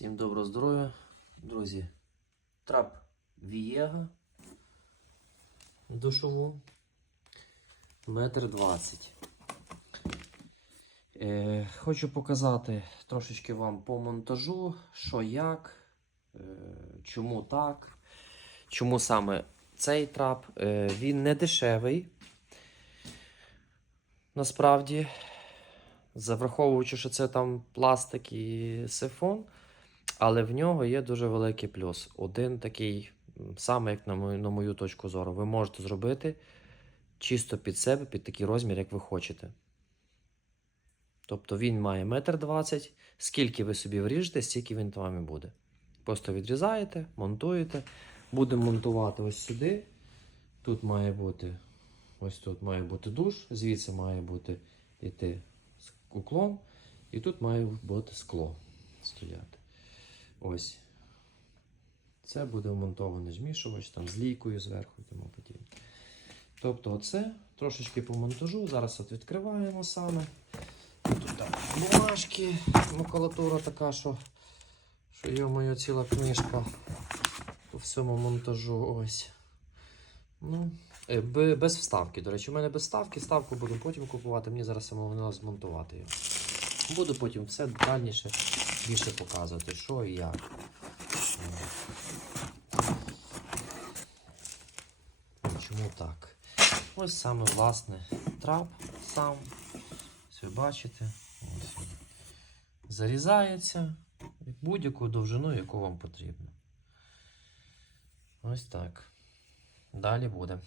Всім доброго здоров'я, друзі. Трап Вієга душову метр двадцять. Е, хочу показати трошечки вам по монтажу, що як, е, чому так, чому саме цей трап. Е, він не дешевий. Насправді, враховуючи, що це там пластик і сифон, але в нього є дуже великий плюс. Один такий, саме як на мою, на мою точку зору, ви можете зробити чисто під себе, під такий розмір, як ви хочете. Тобто він має метр двадцять. Скільки ви собі вріжете, стільки він вам і буде. Просто відрізаєте, монтуєте. Будемо монтувати ось сюди. Тут має бути ось тут має бути душ, звідси має бути йти уклон, і тут має бути скло стояти. Ось. Це буде вмонтований змішувач там з лійкою зверху і тому подібне. Тобто, оце трошечки по монтажу. Зараз от відкриваємо саме. Тут так бумажки, макулатура така, що, що є моя ціла книжка по всьому монтажу. Ось. Ну, е, без вставки. До речі, у мене без вставки. Ставку буду потім купувати. Мені зараз самого не змонтувати його. Буду потім все детальніше більше показувати, що і як. Чому так? Ось саме власне трап сам. Ось ви бачите. Ось він. Зарізається будь-яку довжину, яку вам потрібно. Ось так. Далі буде.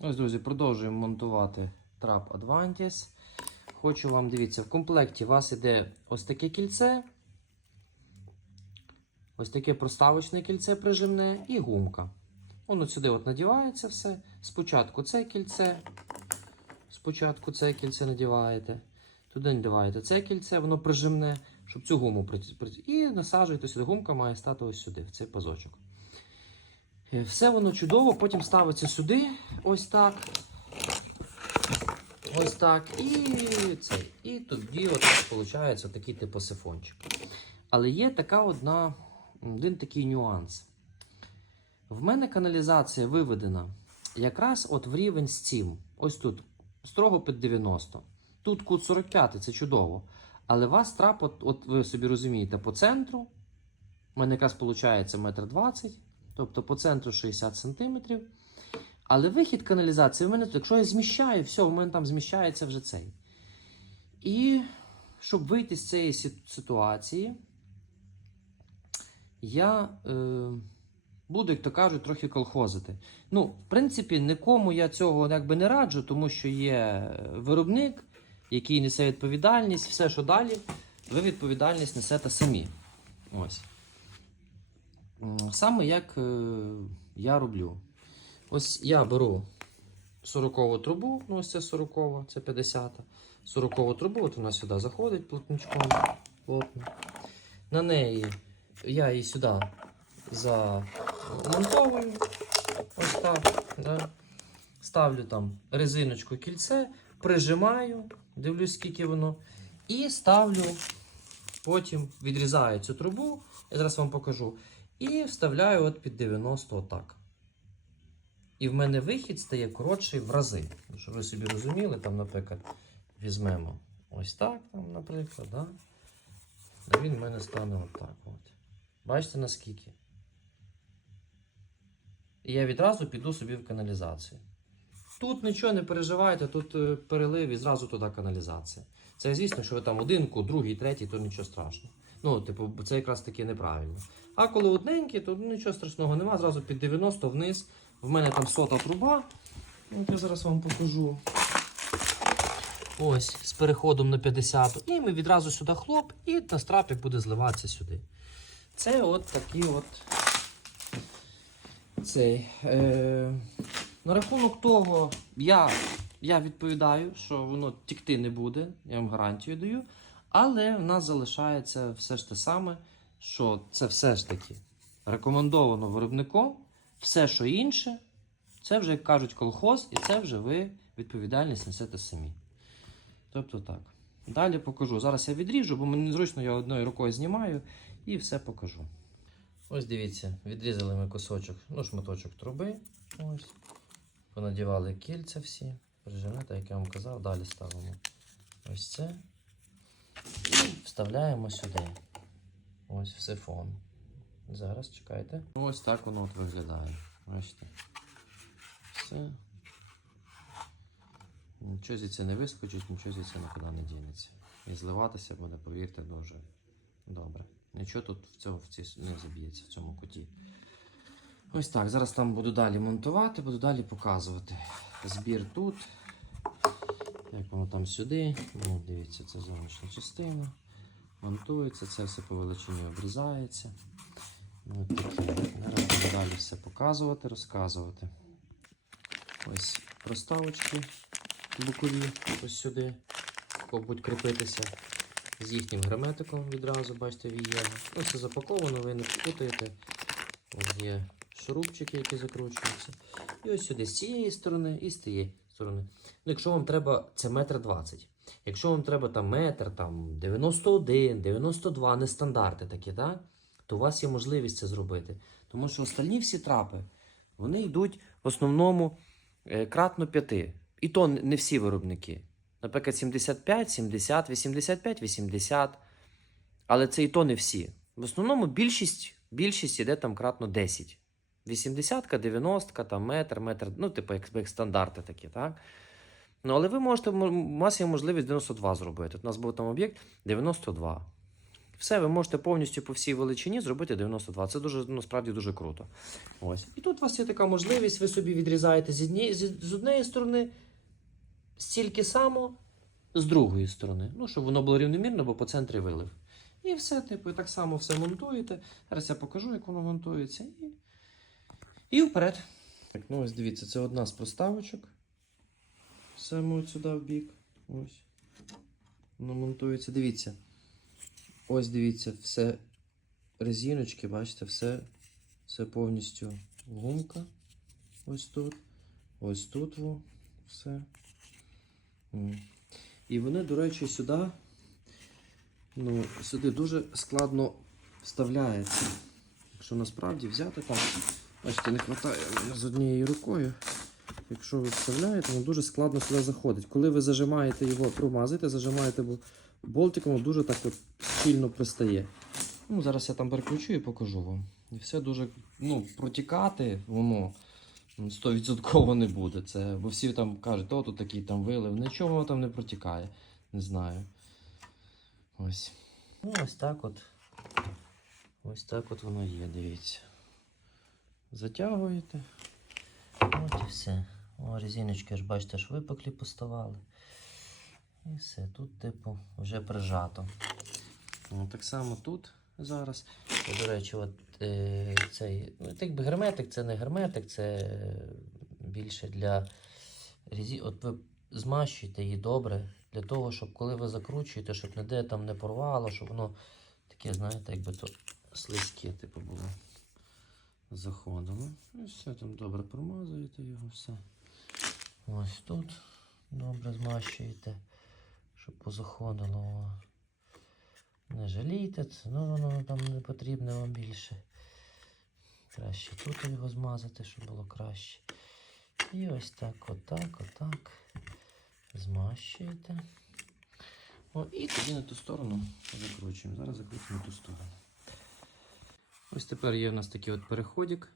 Ось, друзі, продовжуємо монтувати трап Advantis. Хочу вам дивіться, в комплекті у вас іде ось таке кільце, ось таке проставочне кільце прижимне і гумка. Воно сюди от надівається все. Спочатку це кільце. Спочатку це кільце надіваєте. Туди надіваєте це кільце, воно прижимне, щоб цю гуму І насаджуєте сюди. Гумка має стати ось сюди, в цей пазочок. Е, Все воно чудово, потім ставиться сюди, ось так. Ось так. І цей. І тоді от виходить такий типу сифончик. Але є така одна, один такий нюанс. В мене каналізація виведена якраз от в рівень з цим. Ось тут. Строго під 90. Тут кут 45, це чудово. Але вас трап, от, от ви собі розумієте, по центру. У мене якраз виходить метр 20 тобто по центру 60 см. Але вихід каналізації в мене тут, якщо я зміщаю, все, у мене там зміщається вже цей. І щоб вийти з цієї ситуації, я е, буду, як то кажуть, трохи колхозити. Ну, в принципі, нікому я цього якби не раджу, тому що є виробник, який несе відповідальність, все, що далі, ви відповідальність несете самі. Ось. Саме як е, я роблю. Ось я беру 40-ву трубу, ну ось це 40, це 50. 40 трубу, от вона сюди заходить плотничком. Плотно. На неї я її сюди замонтовую. Ось так. Да. Ставлю там резиночку кільце, прижимаю, дивлюсь, скільки воно. І ставлю, потім відрізаю цю трубу, я зараз вам покажу. І вставляю от під 90 отак. І в мене вихід стає коротший в рази. Щоб ви собі розуміли, там, наприклад, візьмемо ось так, там, наприклад, да? а він в мене стане отак. От. Бачите наскільки? І я відразу піду собі в каналізацію. Тут нічого не переживайте, тут е, перелив і зразу туди каналізація. Це звісно, що ви там один другий, третій, то нічого страшного. Ну, типу, це якраз таки неправильно. А коли одненький, то нічого страшного нема, зразу під 90 вниз. В мене там сота труба. От я зараз вам покажу. Ось, з переходом на 50. І ми відразу сюди хлоп, і та страпик буде зливатися сюди. Це от такий от цей. Е, на рахунок того, я, я відповідаю, що воно тікти не буде, я вам гарантію даю. Але в нас залишається все ж те саме, що це все ж таки рекомендовано виробником. Все, що інше, це вже, як кажуть, колхоз, і це вже ви відповідальність несете самі. Тобто так. Далі покажу. Зараз я відріжу, бо мені незручно, я одною рукою знімаю і все покажу. Ось дивіться, відрізали ми кусочок, ну, шматочок труби. Ось. Понадівали кільця всі. Прижимете, як я вам казав, далі ставимо ось це. Вставляємо сюди. Ось в сифон. Зараз чекайте. Ось так воно от виглядає. Бачите. Все. Нічого звідси не вискочить, нічого звідси нікуди не дінеться. І зливатися буде, повірте, дуже добре. Нічого тут в цьому в цій, не заб'ється в цьому куті. Ось так. Зараз там буду далі монтувати, буду далі показувати. Збір тут. Як воно там сюди. Ну, дивіться, це зовнішня частина. Монтується, це все по величині обрізається. Ось таке. Зараз буду далі все показувати, розказувати. Ось проставочки бокові, ось сюди. Будуть кріпитися з їхнім герметиком відразу, бачите, віє. Ось все запаковано, ви не путаєте. Ось є шурупчики, які закручуються. І ось сюди з цієї сторони і з тієї сторони. Ну, якщо вам треба, це метр двадцять. Якщо вам треба там метр, там 91, 92, не стандарти такі, так? то у вас є можливість це зробити. Тому що остальні всі трапи, вони йдуть в основному е, кратно 5. І то не всі виробники. Наприклад, 75, 70, 85, 80. Але це і то не всі. В основному більшість, більшість іде там кратно 10. 80, 90, там метр, метр, ну, типу, як, як стандарти такі, так? Ну, але ви можете, у вас є можливість 92 зробити. От у нас був там об'єкт 92. Все, ви можете повністю по всій величині зробити 92. Це дуже, ну, справді дуже круто. Ось. І тут у вас є така можливість, ви собі відрізаєте з, однієї, з однієї сторони стільки само, з другої сторони. Ну, щоб воно було рівномірно, бо по центрі вилив. І все, типу, і так само все монтуєте. Зараз я покажу, як воно монтується. І, і вперед. Так, ну ось дивіться, це одна з проставочок. Саме от сюди в бік. Ось. Воно монтується. Дивіться. Ось дивіться, все резиночки, бачите, все, все повністю гумка. Ось тут. Ось тут во, все. І вони, до речі, сюди, ну, сюди дуже складно вставляється. Якщо насправді взяти там, бачите, не вистачає з однією рукою. Якщо ви вставляєте, воно дуже складно сюди заходить. Коли ви зажимаєте його, промазуєте, зажимаєте бо- болтиком, дуже так от щільно пристає. Ну, зараз я там переключу і покажу вам. І все дуже ну, протікати воно ну, 100% не буде. Це, бо всі там кажуть, о, тут такий там вилив. Нічого воно там не протікає. Не знаю. Ось. Ну, ось так от. Ось так от воно є, дивіться. Затягуєте. От і все. О, резиночки ж бачите, ж випеклі поставали. І все, тут, типу, вже прижато. Ну, так само тут зараз. До речі, от е, цей. Ну, так би герметик, це не герметик, це більше для резі... От ви змащуєте її добре, для того, щоб коли ви закручуєте, щоб ніде там не порвало, щоб воно таке, знаєте, якби то слизьке, типу, було. Заходило. І все там добре промазуєте його, все. Ось тут добре змащуєте, щоб позаходило. Не жалійте, ну воно там не потрібне вам більше. Краще тут його змазати, щоб було краще. І ось так, отак, отак. Змащуєте. О, і тоді на ту сторону закручуємо. Зараз закручуємо ту сторону. Ось тепер є у нас такий от переходик.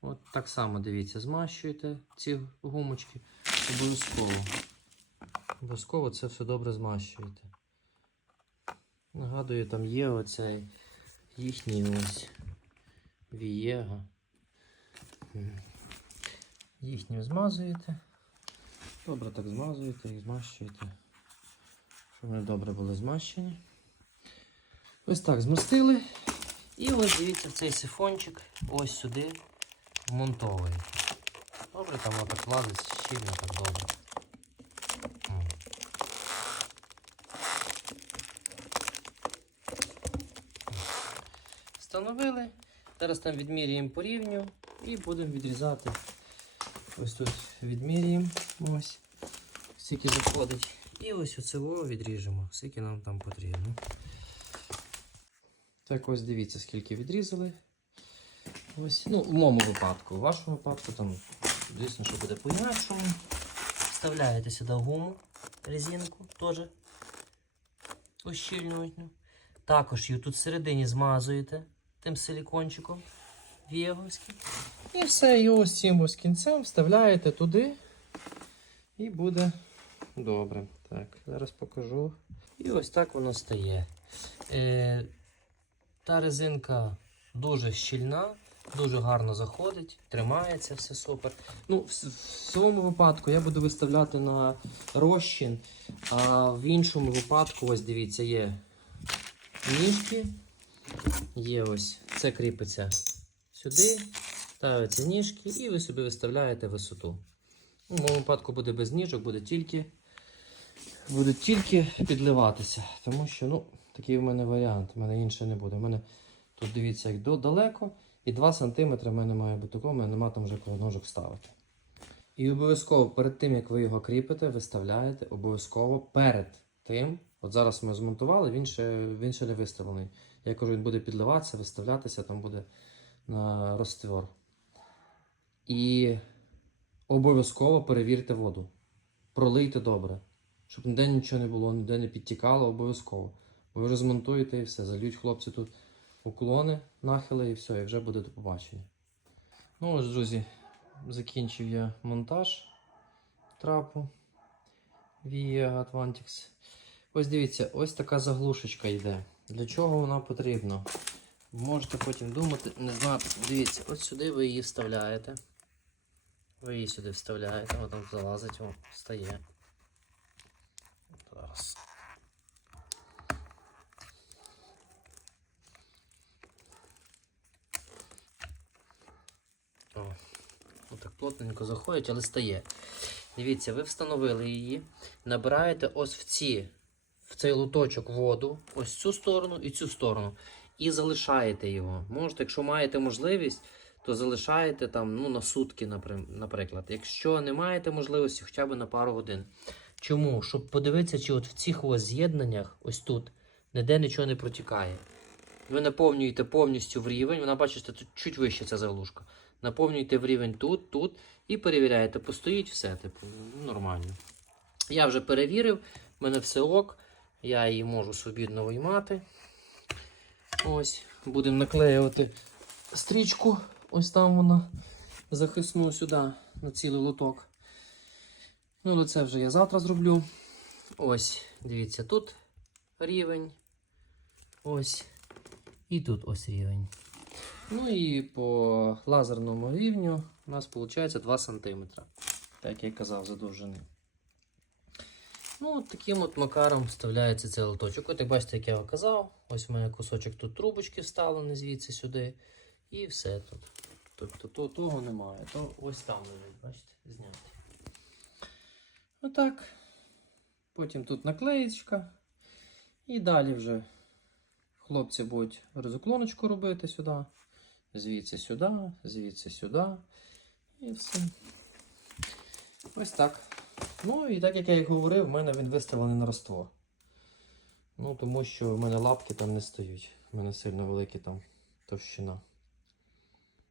От так само дивіться, змащуєте ці гумочки. Обов'язково. Обов'язково це все добре змащуєте. Нагадую, там є оцей їхній ось Вієга. Їхнім змазуєте. Добре так змазуєте і змащуєте. Щоб вони добре були змащені. Ось так змастили. І ось дивіться цей сифончик ось сюди вмонтовуєте. Добре, там отак влазить щільно так добре. Встановили. Зараз там відміряємо по рівню і будемо відрізати. Ось тут відміряємо ось, скільки заходить. І ось оцього відріжемо, скільки нам там потрібно. Так ось дивіться, скільки відрізали. Ось, ну, в моєму випадку. В вашому випадку там, звісно, що буде по-інакшому. Вставляєте сюди гуму, резинку теж ущільнювальну. Також її тут всередині змазуєте тим силікончиком вєговським. І все, і ось цим ось кінцем вставляєте туди. І буде добре. Так, зараз покажу. І ось так воно стає. Е, та резинка дуже щільна, дуже гарно заходить, тримається, все супер. Ну, в, цьому випадку я буду виставляти на розчин, а в іншому випадку, ось дивіться, є ніжки. Є ось, це кріпиться сюди, ставляться ніжки, і ви собі виставляєте висоту. У моєму випадку буде без ніжок, буде тільки, буде тільки підливатися. Тому що, ну, такий у мене варіант. У мене інше не буде. У мене тут дивіться, як далеко, і 2 см в мене має бути такого, у мене нема там вже ножок ставити. І обов'язково перед тим, як ви його кріпите, виставляєте обов'язково перед тим. От зараз ми змонтували, він ще, він ще не виставлений. Я кажу, він буде підливатися, виставлятися, там буде на розтвор. І обов'язково перевірте воду. Пролийте добре. Щоб ніде нічого не було, ніде не підтікало, обов'язково. Ви вже змонтуєте і все. Зальють хлопці тут уклони, нахили і все, і вже буде до побачення. Ну ось, друзі, закінчив я монтаж трапу Via Atlantics. Ось дивіться, ось така заглушечка йде. Для чого вона потрібна? Можете потім думати, не знати. Дивіться, ось сюди ви її вставляєте. Ви її сюди вставляєте, вона там залазить, о, встає. Зараз. Плотненько заходить, але стає. Дивіться, ви встановили її, набираєте ось в ці, в цей луточок воду, ось цю сторону і цю сторону. І залишаєте його. Можете, якщо маєте можливість, то залишаєте там ну, на сутки, наприклад. Якщо не маєте можливості, хоча б на пару годин. Чому? Щоб подивитися, чи от в цих ось з'єднаннях, ось тут, ніде нічого не протікає. Ви наповнюєте повністю в рівень, вона бачите, тут чуть вище ця заглушка. Наповнюєте в рівень тут, тут і перевіряєте, постоїть все, типу, ну, нормально. Я вже перевірив, в мене все ок, я її можу свобідно виймати. Ось, будемо наклеювати стрічку, ось там вона захисну сюди на цілий лоток. Ну, але це вже я завтра зроблю. Ось, дивіться, тут рівень. Ось. І тут ось рівень. Ну і по лазерному рівню у нас виходить 2 см. Так як я казав, задовжений. Ну, от таким от макаром вставляється цей лоточок. От як бачите, як я казав, ось у мене кусочок тут трубочки вставлений звідси сюди. І все тут. Тобто то, того немає. То ось там лежить, бачите, знятий. Отак. Потім тут наклеєчка. І далі вже хлопці будуть розуклоночку робити сюди. Звідси сюди, звідси сюди. І все. Ось так. Ну і так як я і говорив, в мене він виставлений на раствор. Ну, тому що в мене лапки там не стоять. У мене сильно великі там товщина.